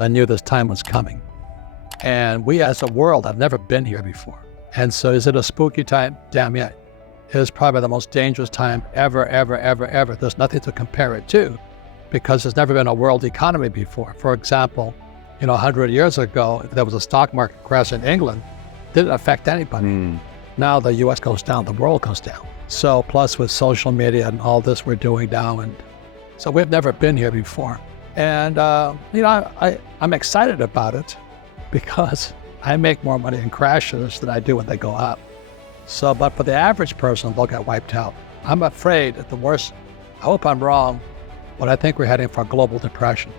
I knew this time was coming. And we as a world have never been here before. And so is it a spooky time? Damn yeah. It is probably the most dangerous time ever, ever, ever, ever. There's nothing to compare it to because there's never been a world economy before. For example, 100 years ago, if there was a stock market crash in England, it didn't affect anybody. Now the US goes down, the world goes down. So plus with social media and all this we're doing now, and so we've never been here before. And I'm excited about it because I make more money in crashes than I do when they go up. So, but for the average person, they'll get wiped out. I'm afraid at the worst, I hope I'm wrong, but I think we're heading for a global depression.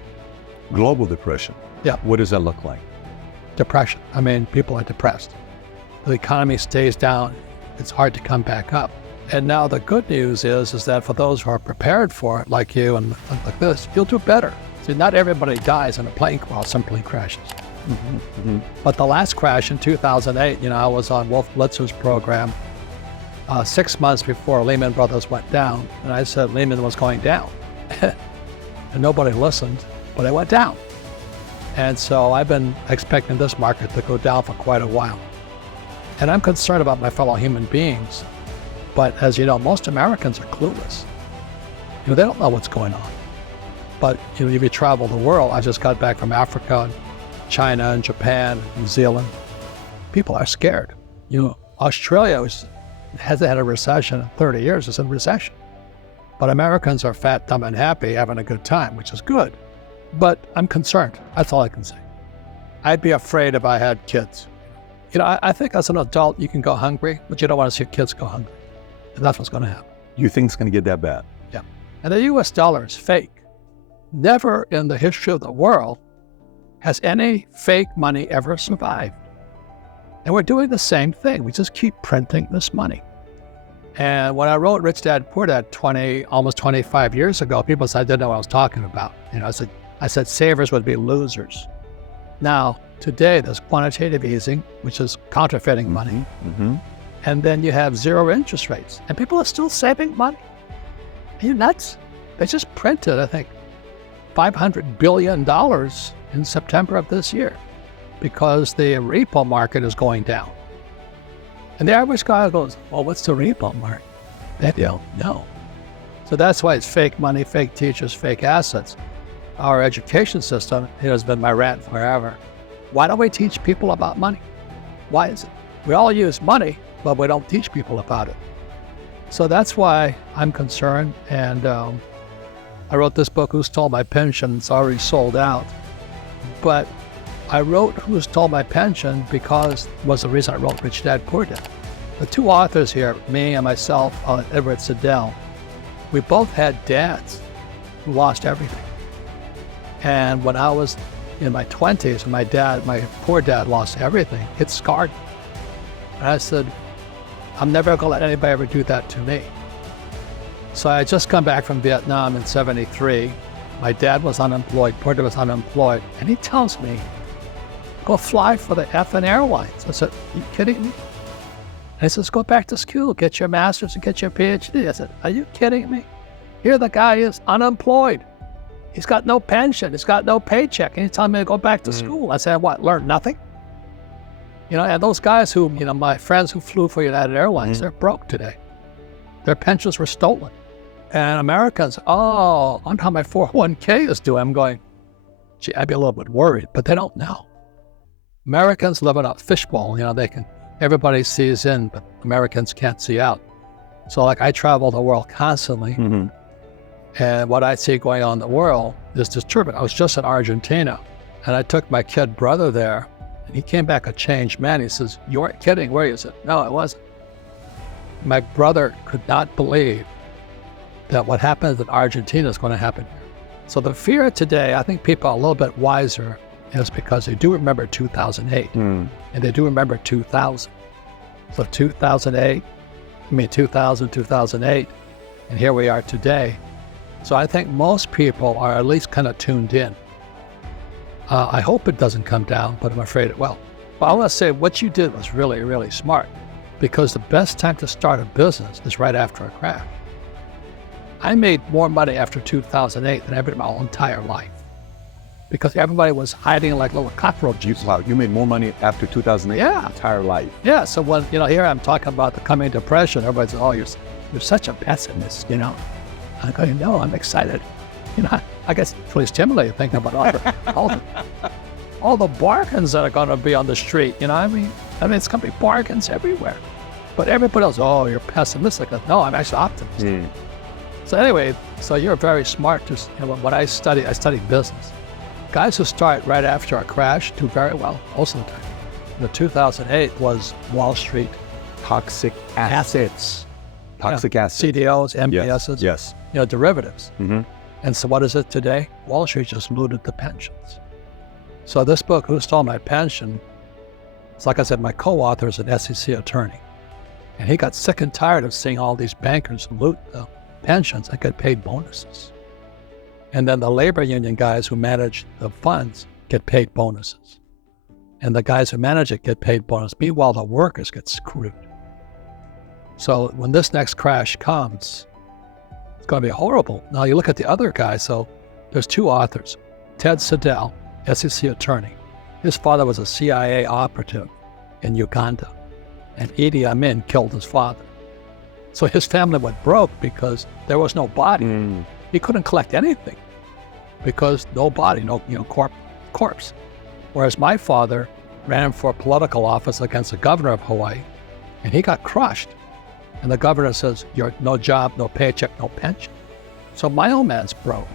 Global depression? Yeah. What does that look like? Depression. I mean, people are depressed. The economy stays down, it's hard to come back up. And now the good news is that for those who are prepared for it, like you and like this, you'll do better. See, not everybody dies in a plane crash, some plane crashes. But the last crash in 2008, I was on Wolf Blitzer's program 6 months before Lehman Brothers went down. And I said Lehman was going down. And nobody listened, but it went down. And so I've been expecting this market to go down for quite a while. And I'm concerned about my fellow human beings. But as you know, most Americans are clueless. They don't know what's going on. But if you travel the world, I just got back from Africa, and China and Japan, New Zealand. People are scared. Australia hasn't had a recession in 30 years. It's in recession. But Americans are fat, dumb, and happy, having a good time, which is good. But I'm concerned. That's all I can say. I'd be afraid if I had kids. I think as an adult, you can go hungry, but you don't want to see your kids go hungry. And that's what's going to happen. You think it's going to get that bad? Yeah. And the US dollar is fake. Never in the history of the world has any fake money ever survived. And we're doing the same thing. We just keep printing this money. And when I wrote Rich Dad, Poor Dad almost 25 years ago, people said I didn't know what I was talking about. I said savers would be losers. Now, today there's quantitative easing, which is counterfeiting money. And then you have zero interest rates. And people are still saving money. Are you nuts? They just printed, I think, $500 billion in September of this year because the repo market is going down. And the average guy goes, well, what's the repo market? They don't know. So that's why it's fake money, fake teachers, fake assets. Our education system, it has been my rant forever. Why don't we teach people about money? Why is it? We all use money, but we don't teach people about it. So that's why I'm concerned. And I wrote this book, Who Stole My Pension? It's already sold out. But I wrote Who Stole My Pension because it was the reason I wrote Rich Dad, Poor Dad. The two authors here, me and myself, Edward Siddell, we both had dads who lost everything. And when I was in my 20s, and my poor dad lost everything, it scarred me. And I said, I'm never going to let anybody ever do that to me. So I had just come back from Vietnam in 73. My dad was unemployed, poor dad was unemployed. And he tells me, go fly for the effing airlines. I said, are you kidding me? And he says, go back to school, get your master's and get your PhD. I said, are you kidding me? Here the guy is unemployed. He's got no pension. He's got no paycheck. And he's telling me to go back to school. I said, what, learn nothing? And those guys who, my friends who flew for United Airlines, they're broke today. Their pensions were stolen. And Americans, on how my 401k is doing. I'm going, gee, I'd be a little bit worried, but they don't know. Americans live in a fishbowl. Everybody sees in, but Americans can't see out. So I travel the world constantly. And what I see going on in the world is disturbing. I was just in Argentina, and I took my kid brother there, and he came back a changed man. He says, you weren't kidding, were you? I said, no, I wasn't. My brother could not believe that what happens in Argentina is going to happen here. So the fear today, I think people are a little bit wiser, is because they do remember 2008, and they do remember 2000. So 2008, 2008, and here we are today. So I think most people are at least kind of tuned in. I hope it doesn't come down, but I'm afraid it will. But I want to say what you did was really, really smart, because the best time to start a business is right after a crash. I made more money after 2008 than ever in my whole entire life. because everybody was hiding like little cockroaches. Wow, you made more money after 2008 Yeah. than your entire life. Yeah, so when, here I'm talking about the coming depression, everybody says, oh, you're such a pessimist, I'm going, no, I'm excited. I guess it's really stimulating thinking about all the bargains that are going to be on the street, I mean, it's going to be bargains everywhere. But everybody else, oh, you're pessimistic. No, I'm actually optimistic. So anyway, so you're very smart. What I studied business. Guys who start right after a crash do very well most of the time. The 2008 was Wall Street. Toxic assets. Toxic assets. CDOs, MBSs, Yes. derivatives. Mm-hmm. And so what is it today? Wall Street just looted the pensions. So this book, Who Stole My Pension, it's like I said, my co-author is an SEC attorney. And he got sick and tired of seeing all these bankers loot the pensions and get paid bonuses. And then the labor union guys who manage the funds get paid bonuses. And the guys who manage it get paid bonuses. Meanwhile, the workers get screwed. So when this next crash comes, it's going to be horrible. Now you look at the other guys. So there's two authors. Ted Siddell, SEC attorney. His father was a CIA operative in Uganda. And Idi Amin killed his father. So his family went broke because there was no body. He couldn't collect anything because no body, no corpse. Whereas my father ran for political office against the governor of Hawaii, and he got crushed. And the governor says, "You're no job, no paycheck, no pension." So my old man's broke.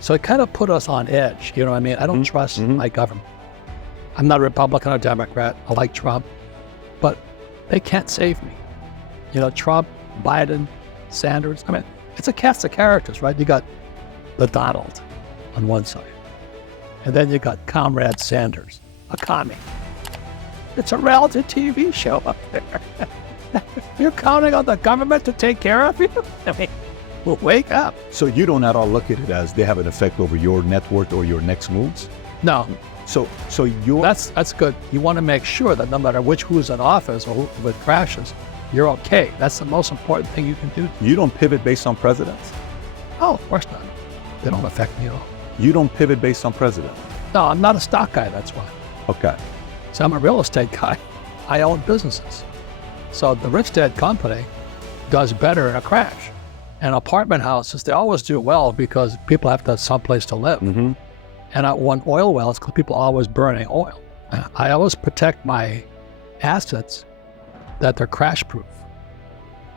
So it kind of put us on edge. You know what I mean? I don't trust my government. I'm not a Republican or Democrat. I like Trump, but they can't save me. Trump, Biden, Sanders. I mean, it's a cast of characters, right? You got the Donald on one side, and then you got Comrade Sanders, a commie. It's a reality TV show up there. You're counting on the government to take care of you? I mean, well, wake up. So you don't at all look at it as they have an effect over your net worth or your next moves? No. So you're... That's good. You want to make sure that no matter who's in office or who crashes, you're okay. That's the most important thing you can do. You don't pivot based on presidents? Oh, of course not. They don't affect me at all. You don't pivot based on president? No, I'm not a stock guy, that's why. Okay. So I'm a real estate guy. I own businesses. So the Rich Dad Company does better in a crash. And apartment houses, they always do well because people have to have someplace to live. Mm-hmm. And when oil wells, because people are always burning oil. I always protect my assets that they're crash proof.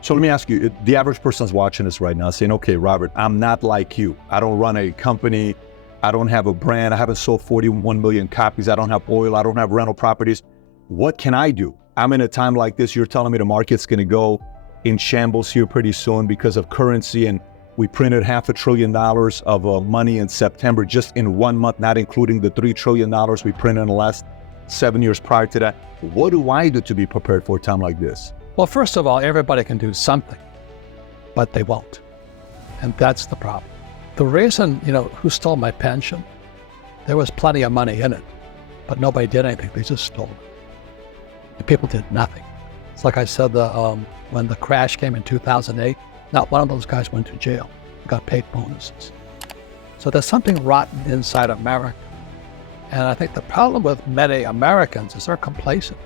So let me ask you, the average person's watching this right now saying, okay, Robert, I'm not like you. I don't run a company. I don't have a brand. I haven't sold 41 million copies. I don't have oil. I don't have rental properties. What can I do? I'm in a time like this. You're telling me the market's going to go in shambles here pretty soon because of currency. And we printed $500 billion of money in September, just in 1 month, not including the $3 trillion we printed in the last 7 years prior to that. What do I do to be prepared for a time like this? Well, first of all, everybody can do something, but they won't. And that's the problem. The reason, who stole my pension, there was plenty of money in it, but nobody did anything. They just stole it. And people did nothing. It's like I said, when the crash came in 2008, not one of those guys went to jail, got paid bonuses. So there's something rotten inside America. And I think the problem with many Americans is they're complacent.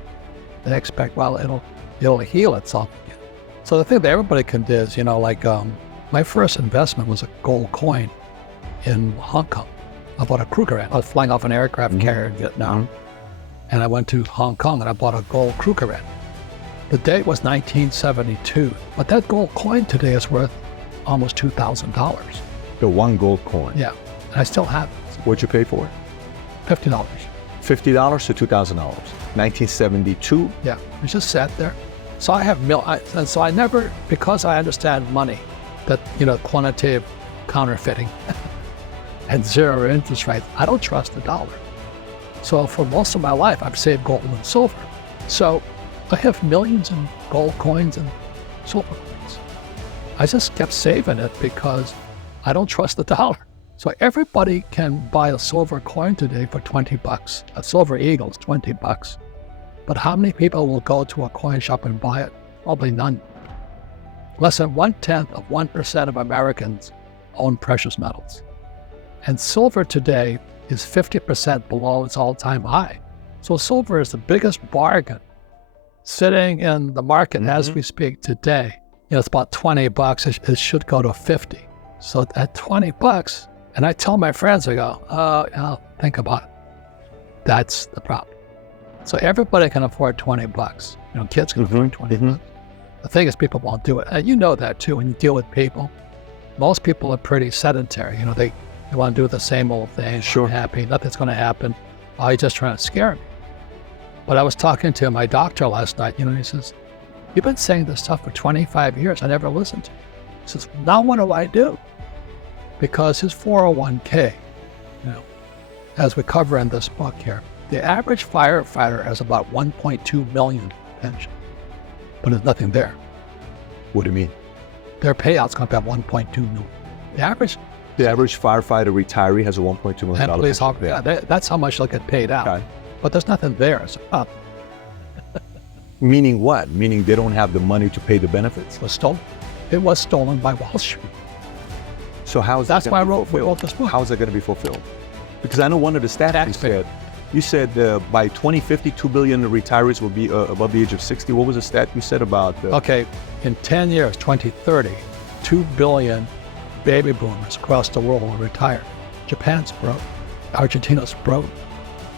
They expect, well, it'll heal itself again. So the thing that everybody can do is, my first investment was a gold coin in Hong Kong. I bought a crew carrier. I was flying off an aircraft carrier in Vietnam. And I went to Hong Kong and I bought a gold crew carrier. The date was 1972, but that gold coin today is worth almost $2,000. The one gold coin? Yeah, and I still have it. What'd you pay for it? $50. $50 to $2,000. 1972? Yeah, it just sat there. So I have and so I never, because I understand money, that, quantitative counterfeiting and zero interest rates, I don't trust the dollar. So for most of my life, I've saved gold and silver. So I have millions in gold coins and silver coins. I just kept saving it because I don't trust the dollar. So everybody can buy a silver coin today for $20. A silver eagle is $20. But how many people will go to a coin shop and buy it? Probably none. Less than 1% of Americans own precious metals. And silver today is 50% below its all-time high. So silver is the biggest bargain sitting in the market as we speak today. It's about $20. It should go to 50. So at $20, and I tell my friends, I go, think about it. That's the problem. So everybody can afford $20. Kids can afford $20. The thing is, people won't do it. And you know that too when you deal with people. Most people are pretty sedentary. They want to do the same old thing. Sure. Happy, nothing's going to happen. Oh, you're just trying to scare me. But I was talking to my doctor last night. He says, "You've been saying this stuff for 25 years. I never listened to you." He says, "Now what do I do?" Because his 401k, as we cover in this book here, the average firefighter has about 1.2 million pension, but there's nothing there. What do you mean? Their payout's going to be 1.2 million. The average firefighter retiree has a $1.2 million police pension. officer, that's how much they'll get paid out. Okay. But there's nothing there. So, Meaning what? Meaning they don't have the money to pay the benefits? it was stolen. It was stolen by Wall Street. So how is That's that why I gonna be wrote fulfilled? this book. How is that going to be fulfilled? Because I know one of the stats you said by 2050, 2 billion retirees will be above the age of 60. What was the stat you said about? Okay, in 10 years, 2030, 2 billion baby boomers across the world will retire. Japan's broke. Argentina's broke.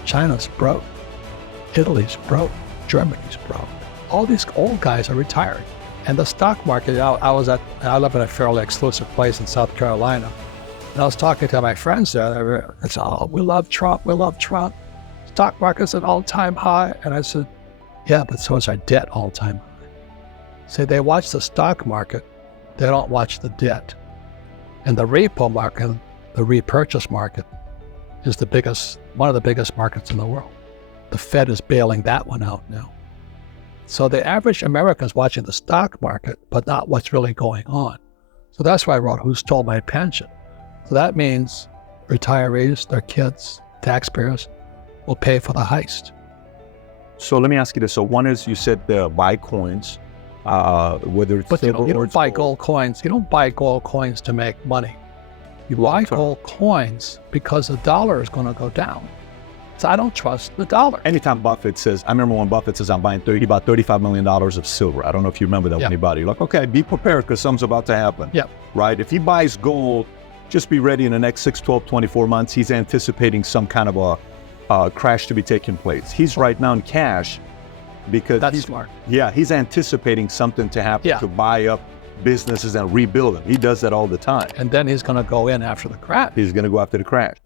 China's broke. Italy's broke. Germany's broke. All these old guys are retiring. And the stock market, I live in a fairly exclusive place in South Carolina. And I was talking to my friends there. They said, "Oh, we love Trump. We love Trump. Stock market's at all-time high." And I said, "Yeah, but so is our debt all-time high." See, they watch the stock market. They don't watch the debt. And the repo market, the repurchase market, is one of the biggest markets in the world. The Fed is bailing that one out now. So the average American is watching the stock market, but not what's really going on. So that's why I wrote Who Stole My Pension? So that means retirees, their kids, taxpayers will pay for the heist. So let me ask you this. So one is you said buy coins, whether it's But you silver or don't buy gold coins. You don't buy gold coins to make money. You buy gold coins because the dollar is going to go down. So I don't trust the dollar. Anytime Buffett says, I remember when Buffett says, I'm buying about $35 million of silver. I don't know if you remember that, anybody. Like, okay, be prepared because something's about to happen. Yeah. Right? If he buys gold, just be ready in the next 6, 12, 24 months. He's anticipating some kind of a crash to be taking place. He's right now in cash because that's smart. Yeah, he's anticipating something to happen to buy up businesses and rebuild them. He does that all the time. And then he's going to go in after the crash. He's going to go after the crash.